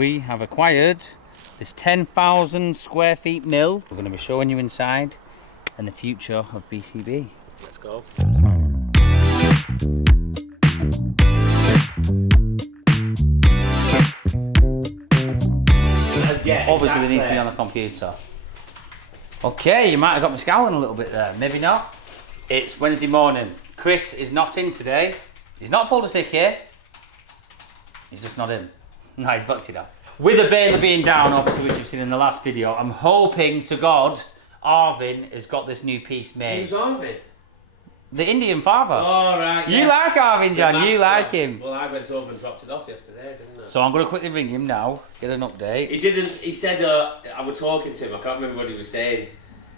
we have acquired this 10,000 square feet mill. We're going to be showing you inside and the future of BCB. Let's go. Yeah, obviously they need to be on the computer. Okay, you might have got me scowling a little bit there. Maybe not. It's Wednesday morning. Chris is not in today. He's not pulled a sick here. He's just not in. No, he's booked it up. With the baler being down, obviously, which you've seen in the last video, I'm hoping to God Arvin has got this new piece made. Who's Arvin? The Indian farmer. Oh, right, yeah. You like Arvin, John, you like him. Well, I went over and dropped it off yesterday, didn't I? So I'm going to quickly ring him now, get an update. He said, I was talking to him, I can't remember what he was saying,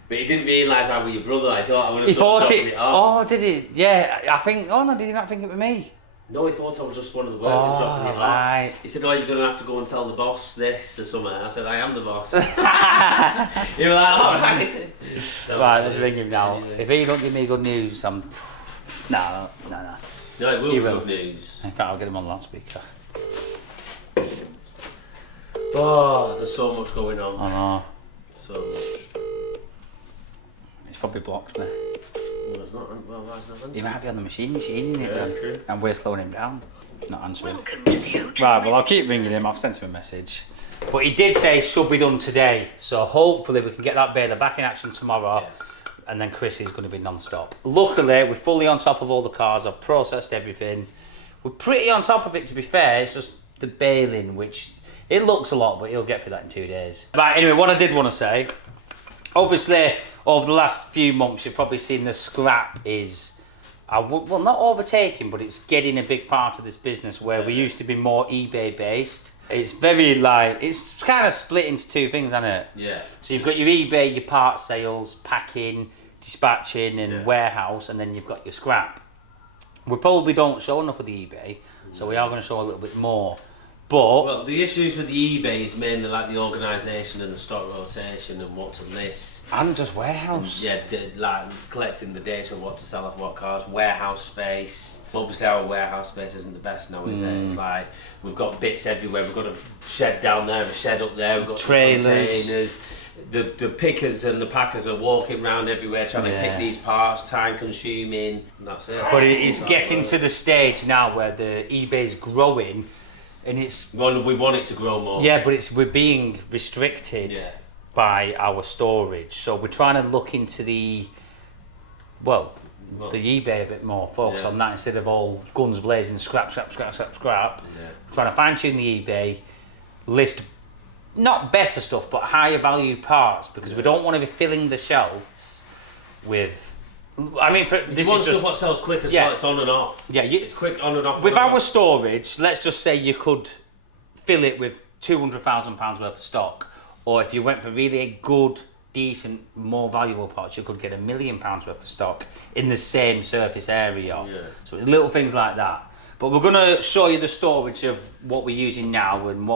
but he didn't realise I was your brother. I thought I would have dropped it off. Oh, did he? Yeah, I think, oh no, did he not think it was me? No, he thought I was just one of the workers dropping it right. off. He said, you're going to have to go and tell the boss this or something. I said, I am the boss. You were like, alright. Right, let's ring him now. Anyway. If he don't give me good news, I'm... No. No, it will be good news. In fact, I'll get him on loudspeaker. Oh, there's so much going on. I know. So much. He's probably blocked me. Well, it's not. Well, why is it not answering? He might be on the machine isn't it? Yeah, true. And we're slowing him down. Not answering. Right, well, I'll keep ringing him. I've sent him a message. But he did say it should be done today. So hopefully we can get that baler back in action tomorrow. Yeah. And then Chris is going to be non-stop. Luckily, we're fully on top of all the cars. I've processed everything. We're pretty on top of it, to be fair. It's just the baling, which it looks a lot, but he'll get through that in 2 days. Right, anyway, what I did want to say, obviously, over the last few months, you've probably seen the scrap is, well, not overtaking, but it's getting a big part of this business where we used to be more eBay-based. It's very it's kind of split into two things, isn't it? Yeah. So you've got your eBay, your parts sales, packing, dispatching and warehouse, and then you've got your scrap. We probably don't show enough of the eBay, so we are going to show a little bit more. But well, the issues with the eBay is mainly like the organisation and the stock rotation and what to list. And just warehouse. And, like collecting the data of what to sell off what cars, warehouse space. Obviously our warehouse space isn't the best now, is it? It's like we've got bits everywhere. We've got a shed down there, a shed up there, we've got trailers. The pickers and the packers are walking around everywhere trying to pick these parts, time consuming, and that's it. But it's getting to the stage now where the eBay's growing. And it's we want it to grow more. Yeah, but we're being restricted by our storage. So we're trying to look into the eBay a bit more, focus on that instead of all guns blazing, scrap. We're trying to fine tune the eBay, list not better stuff but higher value parts because we don't want to be filling the shelves with. I mean, this is just what sells quick as well. It's on and off. Yeah, it's quick on and off. With our storage, let's just say you could fill it with £200,000 worth of stock, or if you went for really good, decent, more valuable parts, you could get £1 million worth of stock in the same surface area. Yeah. So it's little things like that. But we're going to show you the storage of what we're using now and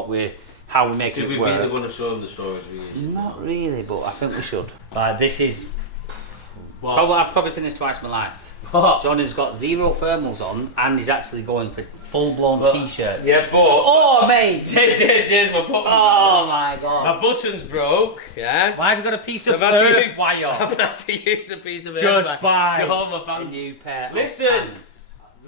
how we make it work. Do we really want to show them the storage we're using? Not really, but I think we should. This is. I've probably seen this twice in my life. What? John has got 0 thermals on and he's actually going for full-blown t-shirt. Yeah, but... Oh, mate! Cheers, my button. Oh, my God. My button's broke, yeah? Why have you got a piece of earth wire? I've had to use a piece of earth just buy to hold my fan. A new pair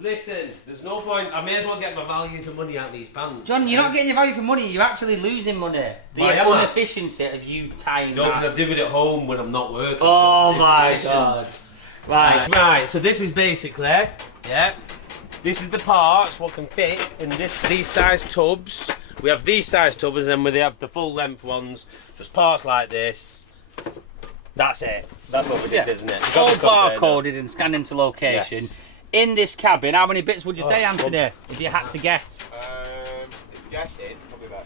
Listen, there's no point. I may as well get my value for money out of these pants. John, you're not getting your value for money, you're actually losing money. The inefficiency of you tying No, because I do it at home when I'm not working. Oh my God. Right, so this is basically, this is the parts, what can fit in these size tubs. We have these size tubs and then we have the full length ones. Just parts like this. That's it. That's what we did, isn't it? All barcoded and scanned into location. Yes. In this cabin, how many bits would you say, Anthony, if you had to guess? Guessing, probably about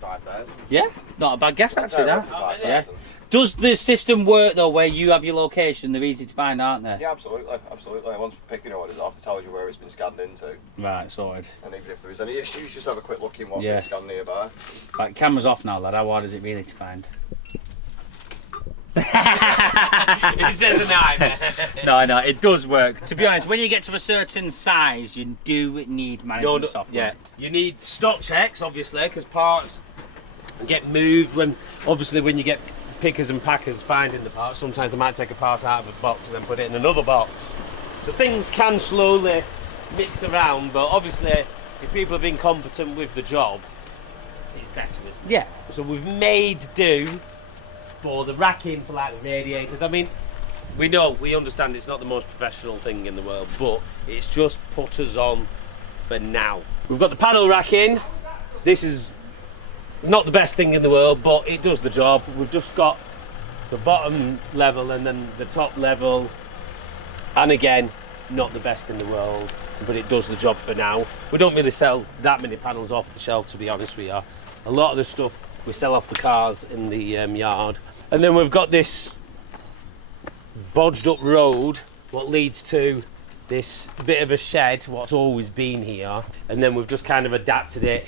5,000. Yeah, not a bad guess actually, that. Yeah. Does the system work though, where you have your location? They're easy to find, aren't they? Yeah, absolutely. Once picking orders off, it tells you where it's been scanned into. Right, sorted. And even if there is any issues, just have a quick look in what's been scanned nearby. Right, camera's off now, lad. How hard is it really to find? It says a nightmare. No, it does work. To be honest, when you get to a certain size, you do need management software. Yeah, you need stock checks, obviously, because parts get moved when you get pickers and packers finding the parts. Sometimes they might take a part out of a box and then put it in another box. So things can slowly mix around, but obviously, if people have been competent with the job, it's better, isn't it? Yeah. So we've made do for the racking for like the radiators. I mean, we understand it's not the most professional thing in the world, but it's just put us on for now. We've got the panel racking. This is not the best thing in the world, but it does the job. We've just got the bottom level and then the top level, and again, not the best in the world, but it does the job for now. We don't really sell that many panels off the shelf, to be honest with you. A lot of the stuff we sell off the cars in the yard. And then we've got this bodged up road, what leads to this bit of a shed, what's always been here. And then we've just kind of adapted it.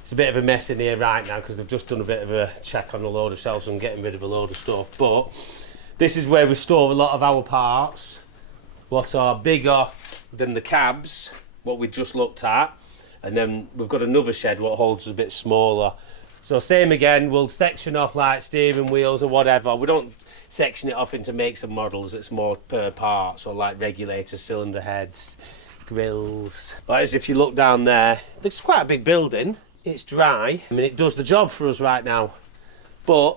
It's a bit of a mess in here right now because they've just done a bit of a check on a load of shelves and getting rid of a load of stuff. But this is where we store a lot of our parts, what are bigger than the cabs, what we just looked at. And then we've got another shed what holds a bit smaller. So same again, we'll section off like steering wheels or whatever. We don't section it off into makes and models, it's more per part. So like regulators, cylinder heads, grills. But as if you look down there, it's quite a big building. It's dry. I mean, it does the job for us right now. But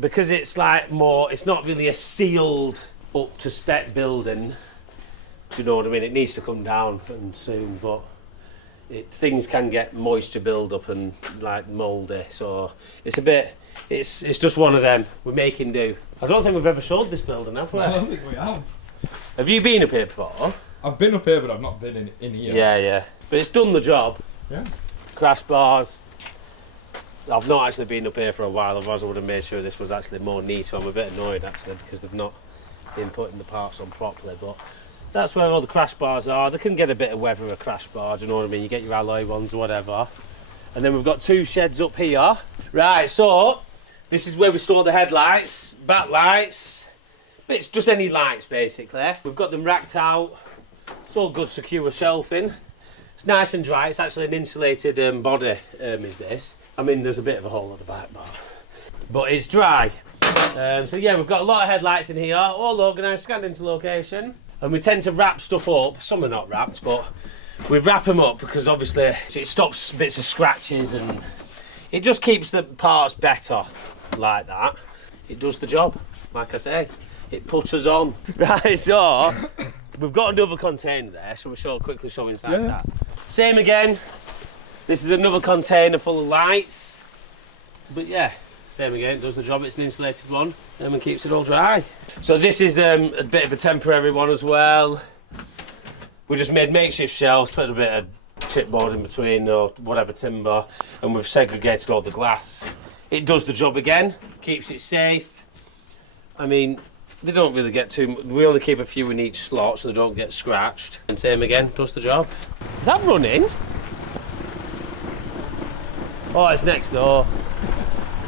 because it's like more, it's not really a sealed up to spec building. Do you know what I mean? It needs to come down soon, but things can get moisture build up and like mouldy, so it's a bit, it's just one of them. We're making do. I don't think we've ever showed this building, have we? I don't think we have. Have you been up here before? I've been up here, but I've not been in here. Yeah. But it's done the job. Yeah. Crash bars. I've not actually been up here for a while, otherwise I would have made sure this was actually more neat, so I'm a bit annoyed actually because they've not been putting the parts on properly, but that's where all the crash bars are. They can get a bit of weather, a crash bar, do you know what I mean? You get your alloy ones or whatever. And then we've got two sheds up here. Right, so this is where we store the headlights, backlights. It's just any lights basically. We've got them racked out. It's all good secure shelving. It's nice and dry. It's actually an insulated body, is this. I mean, there's a bit of a hole at the back, but it's dry. So yeah, we've got a lot of headlights in here, all organised, scanned into location. And we tend to wrap stuff up. Some are not wrapped, but we wrap them up because obviously it stops bits of scratches and it just keeps the parts better like that. It does the job, like I say. It puts us on. Right, so we've got another container there, so we'll quickly show inside that. Same again. This is another container full of lights. But yeah, same again, it does the job. It's an insulated one and keeps it all dry. So this is a bit of a temporary one as well. We just made makeshift shelves, put a bit of chipboard in between or whatever timber, and we've segregated all the glass. It does the job again, keeps it safe. I mean, they don't really get too much. We only keep a few in each slot so they don't get scratched. And same again, does the job. Is that running? Oh, it's next door.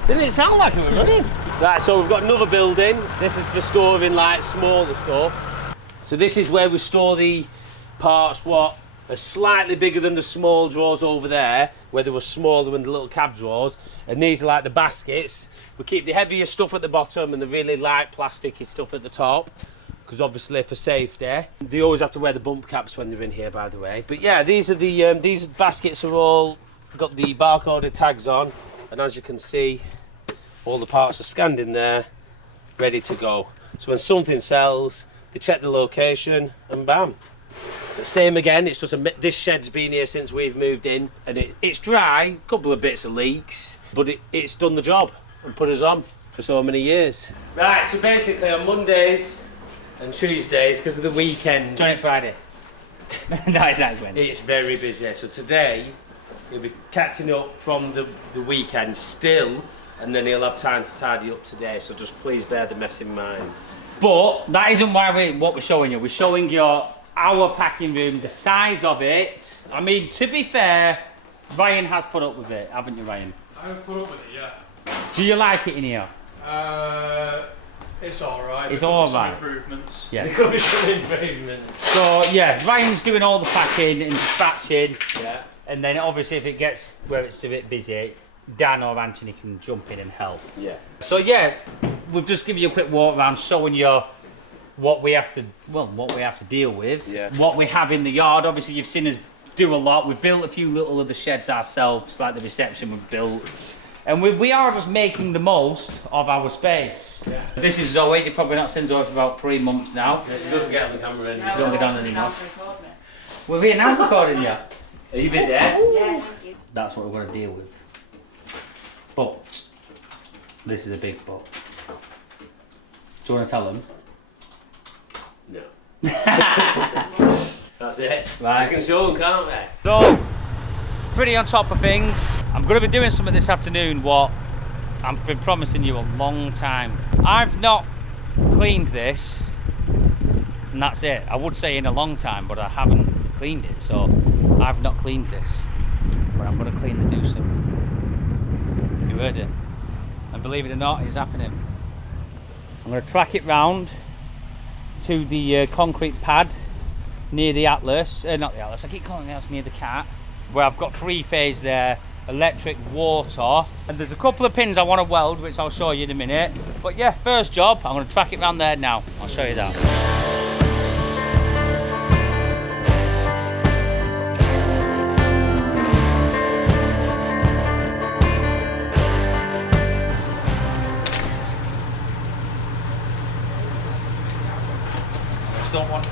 Didn't it sound like it was running? Right, so we've got another building. This is for storing like smaller stuff. So this is where we store the parts what are slightly bigger than the small drawers over there, where they were smaller than the little cab drawers. And these are like the baskets. We keep the heavier stuff at the bottom and the really light plasticky stuff at the top, because obviously for safety. They always have to wear the bump caps when they're in here, by the way. But yeah, these are the these baskets are all got the barcoded tags on, and as you can see, all the parts are scanned in there, ready to go. So when something sells, they check the location and bam. But same again, it's just this shed's been here since we've moved in, and it's dry, a couple of bits of leaks, but it's done the job and put us on for so many years. Right, so basically on Mondays and Tuesdays, because of the weekend... Join it Friday. No, it's not Wednesday. It's very busy, so today he'll be catching up from the weekend still, and then he'll have time to tidy up today, so just please bear the mess in mind. But that isn't what we're showing you. We're showing you our packing room, the size of it. I mean, to be fair, Ryan has put up with it, haven't you, Ryan? I have put up with it, yeah. Do you like it in here? It's alright. It's alright. Improvements. Yeah. There could be some improvement. So yeah, Ryan's doing all the packing and dispatching. Yeah. And then obviously if it gets where it's a bit busy, Dan or Anthony can jump in and help. Yeah. So yeah, we'll just give you a quick walk around showing you what we have to deal with. Yeah. What we have in the yard. Obviously you've seen us do a lot. We've built a few little of the sheds ourselves, like the reception we've built. And we are just making the most of our space. Yeah. This is Zoe. You've probably not seen Zoe for about 3 months now. Yeah, she doesn't get on the camera anymore. She don't get on anymore. We're here now recording you. Are you busy? Yeah, thank you. That's what we're going to deal with. But this is a big but. Do you want to tell them? No. That's it. Right. We can show them, can't we? So, pretty on top of things. I'm going to be doing something this afternoon what I've been promising you a long time. I've not cleaned this, and that's it. I would say in a long time, but I haven't cleaned it, so I've not cleaned this. But I'm going to clean the Doosan. You heard it. And believe it or not, it's happening. I'm going to track it round to the concrete pad near the Atlas, not the Atlas, I keep calling it the Atlas, near the cat, where I've got 3-phase there, electric, water, and there's a couple of pins I want to weld, which I'll show you in a minute. But yeah, first job, I'm going to track it round there now. I'll show you that. Don't want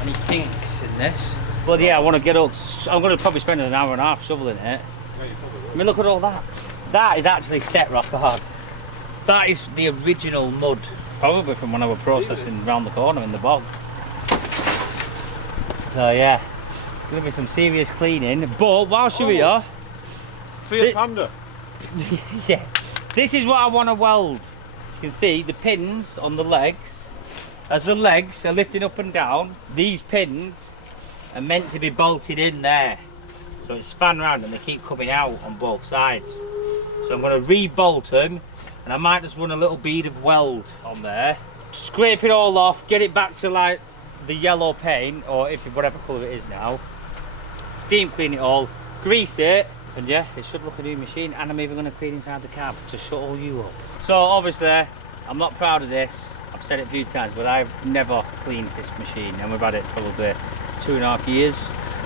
any kinks in this, but yeah, I want to get up. I'm going to probably spend an hour and a half shoveling it. I mean, look at all that. That is actually set rock hard. That is the original mud, probably from when I was processing round the corner in the bog. So yeah, it's going to be some serious cleaning. But whilst you're here, Fiat Panda. yeah, this is what I want to weld. You can see the pins on the legs. As the legs are lifting up and down, these pins are meant to be bolted in there. So it's span round and they keep coming out on both sides. So I'm going to re-bolt them, and I might just run a little bead of weld on there. Scrape it all off, get it back to like the yellow paint, or if whatever colour it is now. Steam clean it all, grease it, and yeah, it should look a new machine. And I'm even going to clean inside the cab to shut all you up. So obviously, I'm not proud of this. I've said it a few times, but I've never cleaned this machine, and we've had it probably 2.5 years.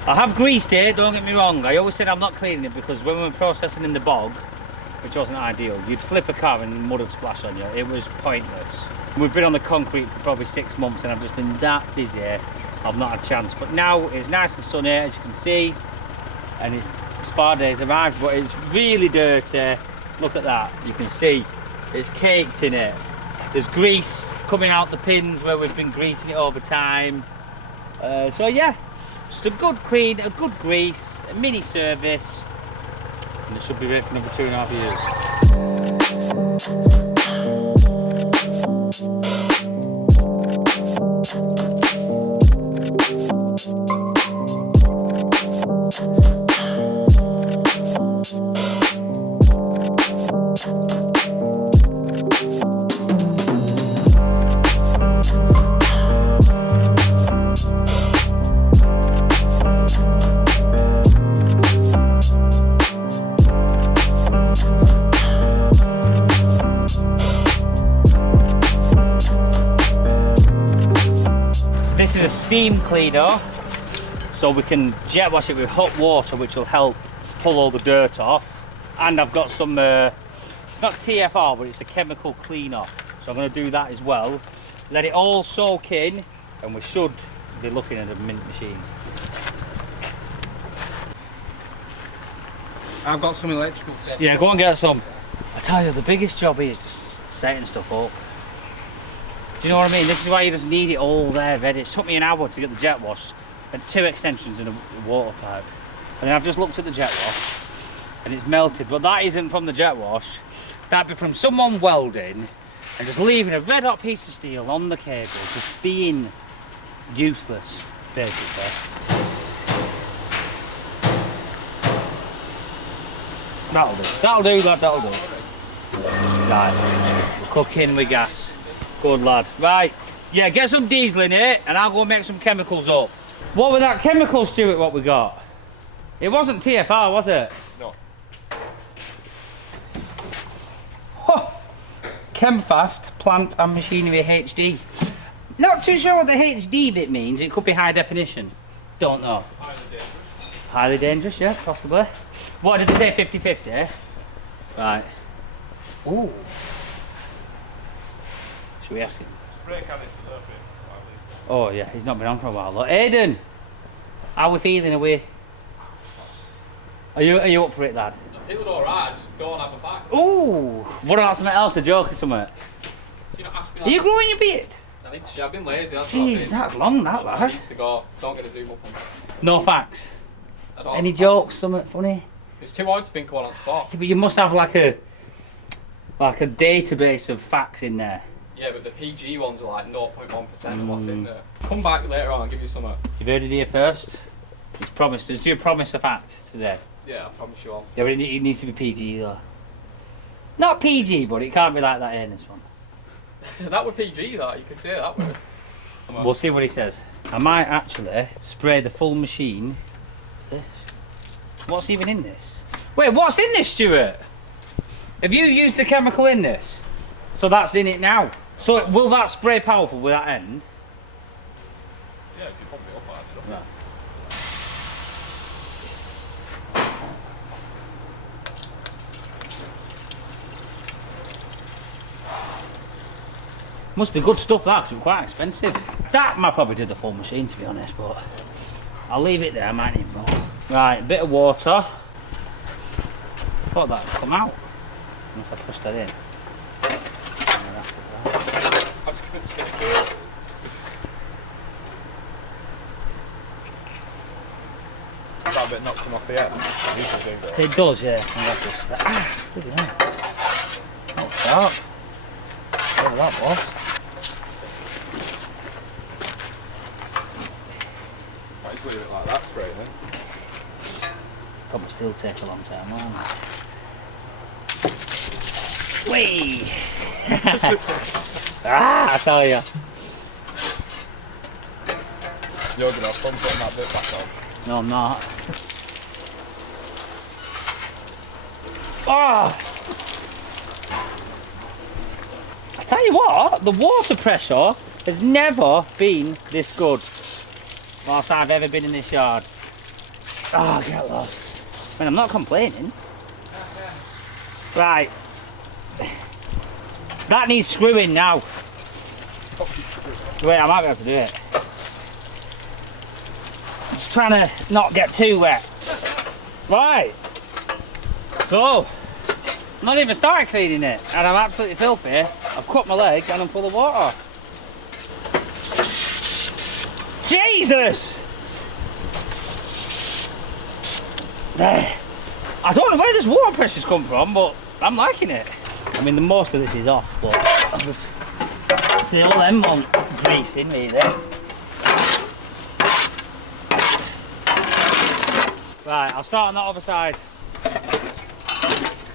I have greased it, don't get me wrong. I always said I'm not cleaning it because when we were processing in the bog, which wasn't ideal, you'd flip a car and mud would splash on you. It was pointless. We've been on the concrete for probably 6 months, and I've just been that busy, I've not had a chance. But now it's nice and sunny, as you can see, and it's spa days arrived, but it's really dirty. Look at that, you can see it's caked in it. There's grease coming out the pins where we've been greasing it over time. So yeah, just a good clean, a good grease, a mini service, and it should be ready for another 2.5 This is a steam cleaner, so we can jet wash it with hot water, which will help pull all the dirt off. And I've got some, it's not TFR, but it's a chemical cleaner. So I'm going to do that as well. Let it all soak in, and we should be looking at a mint machine. I've got some electrical. Yeah, go and get some. I tell you, the biggest job here is just setting stuff up. Do you know what I mean? This is why you just need it all there ready. It took me an hour to get the jet washed, and 2 extensions and a water pipe. And then I've just looked at the jet wash, and it's melted. But that isn't from the jet wash. That'd be from someone welding and just leaving a red hot piece of steel on the cable, just being useless, basically. That'll do, that'll do. Right, we're cooking with gas. Good lad. Right, yeah, get some diesel in it and I'll go make some chemicals up. What was that chemical, Stuart, what we got? It wasn't TFR, was it? No. Huh. Chemfast, plant and machinery HD. Not too sure what the HD bit means. It could be high definition. Don't know. Highly dangerous. Highly dangerous, yeah, possibly. What did they say, 50-50? Right. Ooh. Should we ask him? Spray can is a little bit. Oh yeah, he's not been on for a while. Look, Aiden, how are we feeling? Are we? Are you up for it, lad? I feel alright, I just don't have a back. Ooh. What about something else? A joke or something? You not ask me Are you growing your beard? I need to, I've been lazy, that's Jeez, that's long, that I lad. need to go. Don't get a zoom up on me. No facts. I don't Any have jokes? Something funny? facts. It's too hard to think of one on spot. Yeah, but you must have like a database of facts in there. Yeah, but the PG ones are like 0.1% of what's in there. Come back later on, I'll give you some. You've heard it here first. He's promised. Does you promise a fact today? Yeah, I promise you all. Yeah, but it needs to be PG though. Not PG, but it can't be like that in this one. That would PG, that. You could say that word. We'll see what he says. I might actually spray the full machine. This. What's even in this? Wait, what's in this, Stuart? Have you used the chemical in this? So that's in it now. So will that spray powerful? Will that end? Yeah, if you pump it up hard enough. Right. Must be good stuff that, 'cause it's quite expensive. That might probably do the full machine, to be honest, but I'll leave it there, I might need more. Right, a bit of water. Thought that'd come out, unless I push that in. I was going to say it. That bit not come off yet. It does, yeah. Bloody hell. Not sharp. Whatever that was. Might just leave it like that, spray then. Probably still take a long time, won't it? Whee! I tell you. You're gonna have fun putting that bit back on. No, I'm not. Oh! I tell you what, the water pressure has never been this good whilst I've ever been in this yard. Oh, get lost. I mean, I'm not complaining. Right. That needs screwing now. Wait, I might be able to do it. Just trying to not get too wet. Right. So, not even started cleaning it, and I'm absolutely filthy. I've cut my leg and I'm full of water. Jesus! There. I don't know where this water pressure's come from, but I'm liking it. I mean, the most of this is off, but I'll just see all them want greasing really. Right, I'll start on that other side.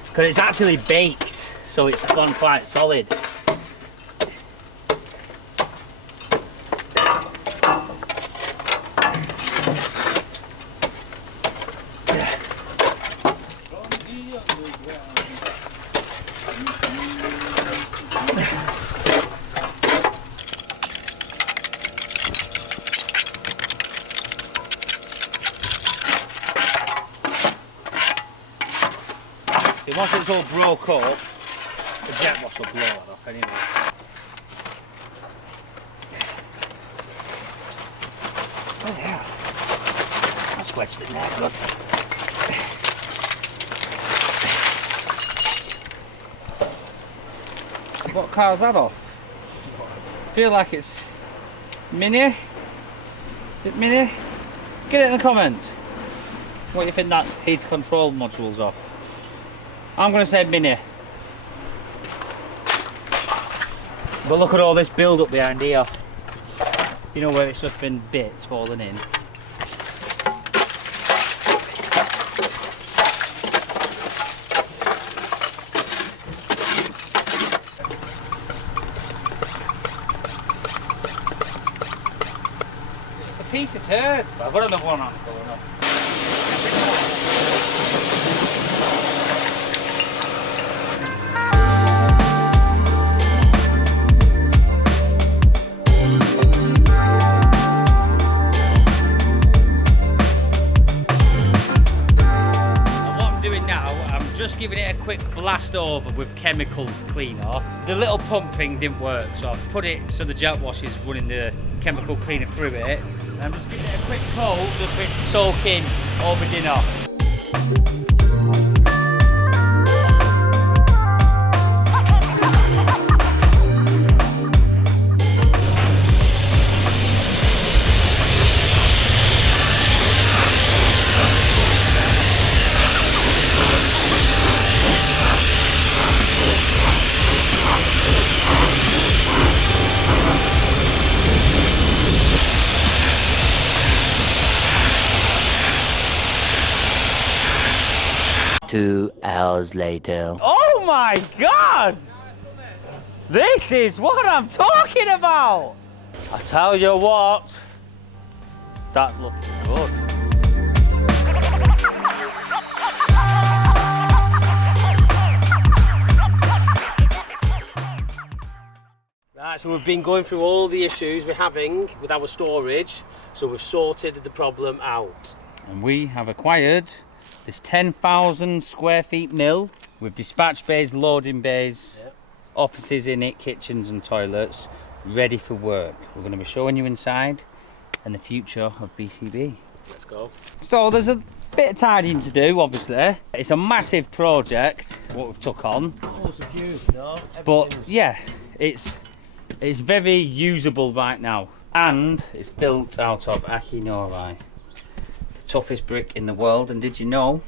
Because it's actually baked, so it's gone quite solid. Once it's all broke up, the jet wash will blow it off anyway. Oh yeah, that's wedged in there, good. What car's that off? I feel like it's Mini. Is it Mini? Get it in the comments. What do you think that heat control module's off? I'm going to say Mini. But look at all this build up behind here. You know, where it's just been bits falling in. piece of turd. I've got another one on going up. Just giving it a quick blast over with chemical cleaner. The little pump thing didn't work, so I've put it so the jet wash is running the chemical cleaner through it. And I'm just giving it a quick coat just for it to soak in over dinner. 2 hours later. Oh my God! This is what I'm talking about! I tell you what, that looks good. Right, so we've been going through all the issues we're having with our storage, so we've sorted the problem out. And we have acquired this 10,000 square feet mill with dispatch bays, loading bays, offices in it, kitchens and toilets, ready for work. We're going to be showing you inside and the future of BCB. Let's go. So there's a bit of tidying to do, obviously. It's a massive project, what we've took on. Oh, so huge, no? But yeah, it's very usable right now. And it's built out of Akinori. Toughest brick in the world. And did you know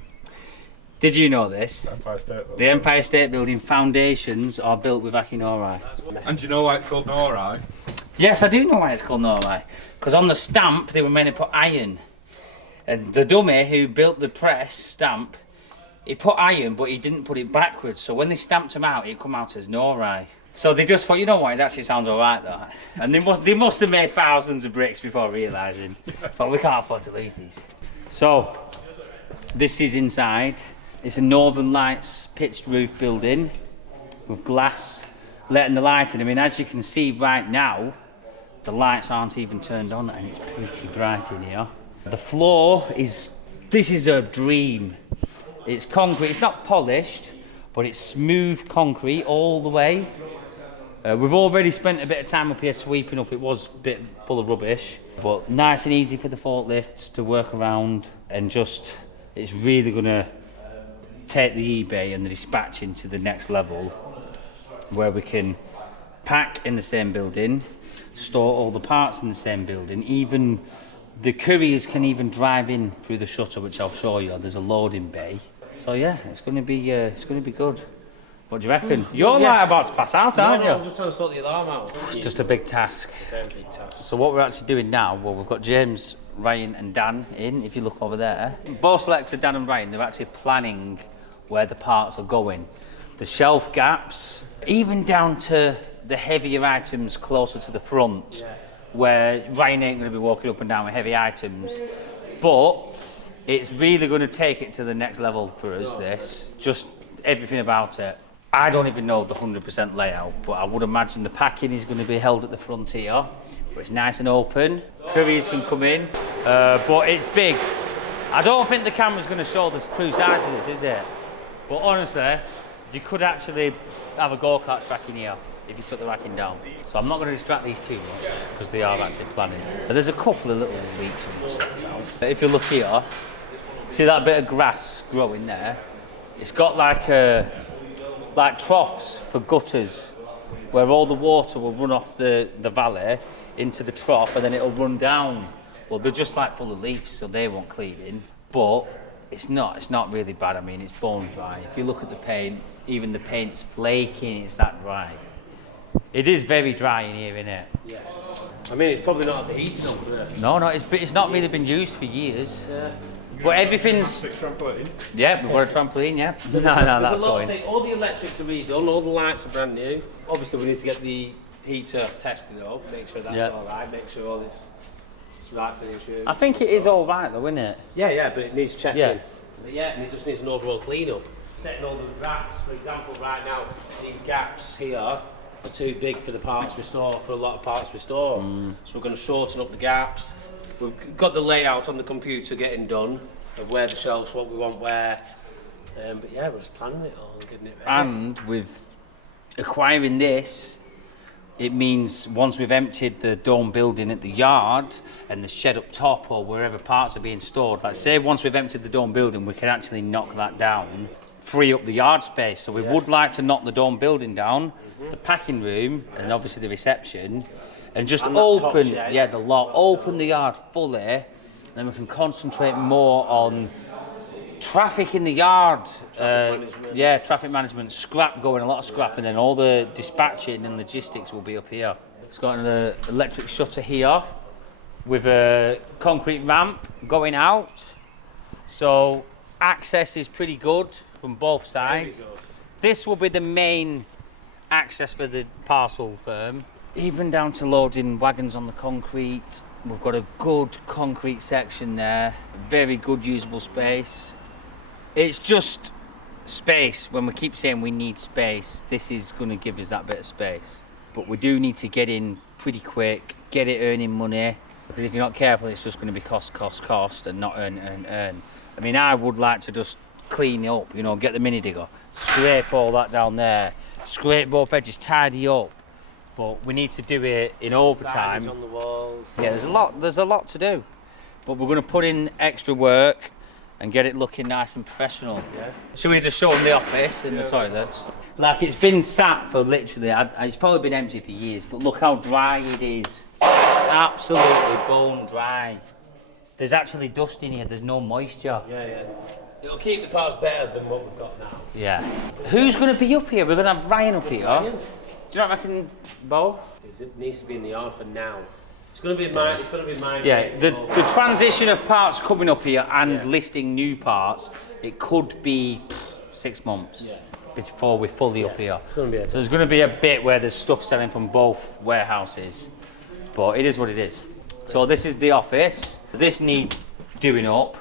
this? Empire State Building. The Empire State Building foundations are built with Akinori. And do you know why it's called Nori? Yes, I do know why it's called Nori. Because on the stamp they were meant to put iron. And the dummy who built the press stamp, he put iron but he didn't put it backwards. So when they stamped them out, it come out as Nori. So they just thought, you know what, it actually sounds alright that. And they must have made thousands of bricks before realising, but we can't afford to lose these. So, this is inside. It's a Northern Lights pitched roof building with glass letting the light in. I mean, as you can see right now, the lights aren't even turned on and it's pretty bright in here. The floor this is a dream. It's concrete, it's not polished, but it's smooth concrete all the way. We've already spent a bit of time up here sweeping up. It was a bit full of rubbish, but nice and easy for the forklifts to work around, and just it's really going to take the eBay and the dispatching to the next level, where we can pack in the same building, store all the parts in the same building. Even the couriers can even drive in through the shutter, which I'll show you. There's a loading bay. So yeah, it's going to be good. What do you reckon? You're like about to pass out, aren't you? I'm just trying to sort the alarm out. It's just a big task. Very big task. So what we're actually doing now, well, we've got James, Ryan and Dan in, if you look over there. Both selected Dan and Ryan, they're actually planning where the parts are going. The shelf gaps, even down to the heavier items closer to the front, where Ryan ain't going to be walking up and down with heavy items. But it's really going to take it to the next level for us, this. Just everything about it. I don't even know the 100% layout, but I would imagine the packing is going to be held at the front here, but it's nice and open. Couriers can come in, but it's big. I don't think the camera's going to show the true size of this, is it? But honestly, you could actually have a go-kart track in here if you took the racking down. So I'm not going to distract these too much, because they are actually planning. But there's a couple of little leaks we can sort out. But if you look here, see that bit of grass growing there? It's got like troughs for gutters, where all the water will run off the valley into the trough and then it'll run down. Well, they're just like full of leaves, so they won't clean in. But it's not really bad. I mean, it's bone dry. If you look at the paint, even the paint's flaking, it's that dry. It is very dry in here, isn't it? Yeah. I mean, it's probably not the heating on for it. No, it's not really been used for years. Yeah. But everything's... Trampoline. Yeah, we've got a trampoline, yeah. No, that's going. All the electrics are redone, all the lights are brand new. Obviously, we need to get the heater tested up, make sure that's all right, make sure all this right for the insurance. I think it is all right though, isn't it? Yeah, but it needs checking. Yeah. But yeah, and it just needs an overall clean-up. Setting all the racks, for example, right now, these gaps here are too big for the parts we store, for a lot of parts we store. So we're going to shorten up the gaps. We've got the layout on the computer getting done of where the shelves, what we want where. But yeah, we're just planning it all and getting it ready. And with acquiring this, it means once we've emptied the dome building at the yard and the shed up top or wherever parts are being stored, like say once we've emptied the dome building, we can actually knock that down, free up the yard space. So we would like to knock the dome building down, the packing room and obviously the reception, and just open the lot, open the yard fully, then we can concentrate more on traffic in the yard, traffic management, scrap going, a lot of scrap, and then all the dispatching and logistics will be up here. It's got an electric shutter here with a concrete ramp going out, so access is pretty good from both sides. This will be the main access for the parcel firm, even down to loading wagons on the concrete. We've got a good concrete section there, very good usable space. It's just space. When we keep saying we need space, this is going to give us that bit of space. But we do need to get in pretty quick, get it earning money, because if you're not careful, it's just going to be cost, and not earn. I mean, I would like to just clean it up, you know, get the mini digger, scrape all that down there, scrape both edges, tidy up. But we need to do it in overtime. On the walls. Yeah, there's a lot to do. But we're going to put in extra work and get it looking nice and professional. Yeah. Should we just show them the office and the toilets? Like, it's been sat for literally, it's probably been empty for years, but look how dry it is. It's absolutely bone dry. There's actually dust in here, there's no moisture. Yeah. It'll keep the parts better than what we've got now. Yeah. Who's going to be up here? We're going to have Ryan up here. Ryan? Do you know what I reckon, Bo? It needs to be in the yard for now. It's going to be mine. It's going to be mine. Yeah, the transition of parts coming up here and listing new parts, it could be 6 months before we're fully up here. It's going to be so there's going to be a bit where there's stuff selling from both warehouses, but it is what it is. So this is the office. This needs doing up.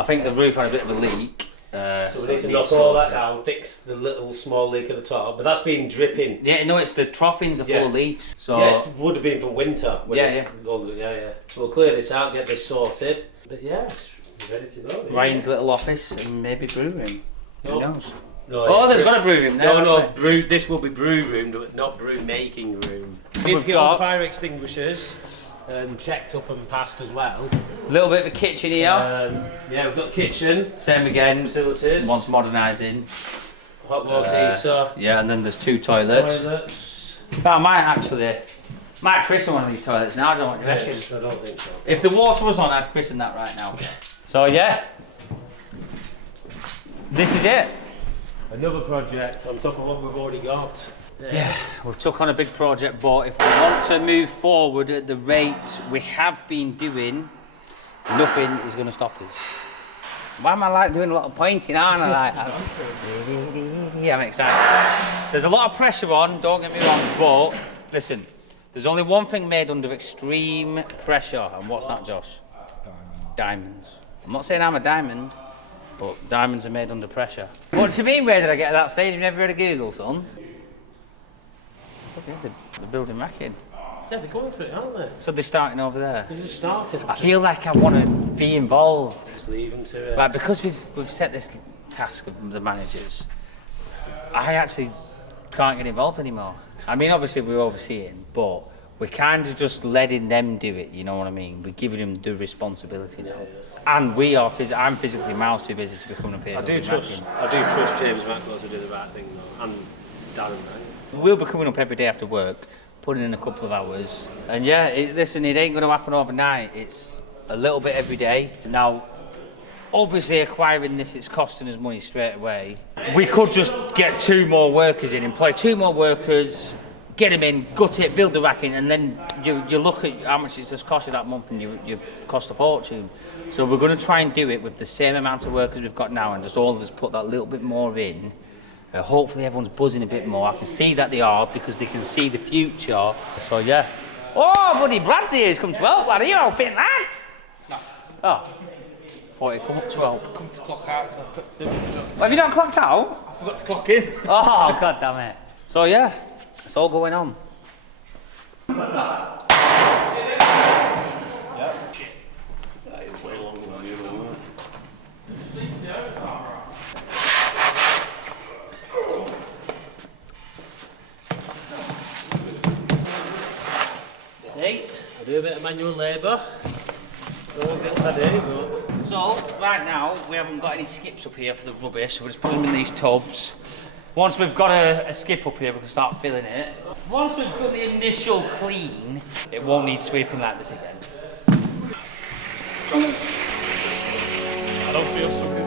I think the roof had a bit of a leak. So we need to knock all that down, fix the little small leak at the top, but that's been dripping. Yeah, no, it's the troughings are full of leaves. So yeah, it would have been for winter. Yeah. So we'll clear this out, get this sorted. But yeah, it's ready to go. Ryan's little office and maybe brew room. Who knows? No, there's got a brew room there. No, this will be brew room, not brew making room. We need to get all the fire extinguishers checked up and passed as well. A little bit of a kitchen here. Yeah, we've got kitchen. Same again. Facilities. Wants modernising. Hot water heater. Yeah, and then there's 2 toilets. But I might christen one of these toilets now, I don't reckon. I don't think so. If the water was on, I'd christen that right now. So yeah, this is it. Another project on top of what we've already got. Yeah, we've took on a big project, but if we want to move forward at the rate we have been doing, nothing is going to stop us. Why am I like doing a lot of pointing, aren't I? I'm excited. There's a lot of pressure on, don't get me wrong, but listen, there's only one thing made under extreme pressure, and what's that, Josh? Diamonds. I'm not saying I'm a diamond, but diamonds are made under pressure. What do you mean, where did I get that saying? You've never heard of Google, son? They're building racking. Yeah, they're going for it, aren't they? So they're starting over there. They just started. I feel like I want to be involved. Just leave them to it. But because we've set this task of the managers, I actually can't get involved anymore. I mean, obviously we're overseeing, but we're kind of just letting them do it. You know what I mean? We're giving them the responsibility now. And we are. I'm physically miles too busy to become a peer. I do trust James Maclow to do the right thing, though, and Darren. Right? We'll be coming up every day after work, putting in a couple of hours. And yeah, listen, it ain't going to happen overnight. It's a little bit every day. Now, obviously acquiring this, it's costing us money straight away. We could just get 2 more workers in, employ 2 more workers, get them in, gut it, build the racking, and then you look at how much it's just cost you that month and you cost a fortune. So we're going to try and do it with the same amount of workers we've got now and just all of us put that little bit more in. Hopefully everyone's buzzing a bit more. I can see that they are because they can see the future. So yeah, Oh, buddy, Brad's here. He's come to help, lad. Are you all fit, lad? No. Oh. Thought he'd come up to help. Come to clock out because I put the... Have you not clocked out? I forgot to clock in. Oh, god damn it. So, yeah, it's all going on. See, I do a bit of manual labour. Don't get I do, but... So, right now, we haven't got any skips up here for the rubbish, so we're just putting them in these tubs. Once we've got a skip up here, we can start filling it. Once we've got the initial clean, it won't need sweeping like this again. I don't feel so good.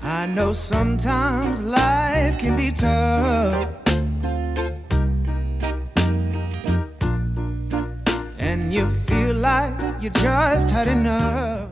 I know sometimes life can be tough, and you feel like you just had enough.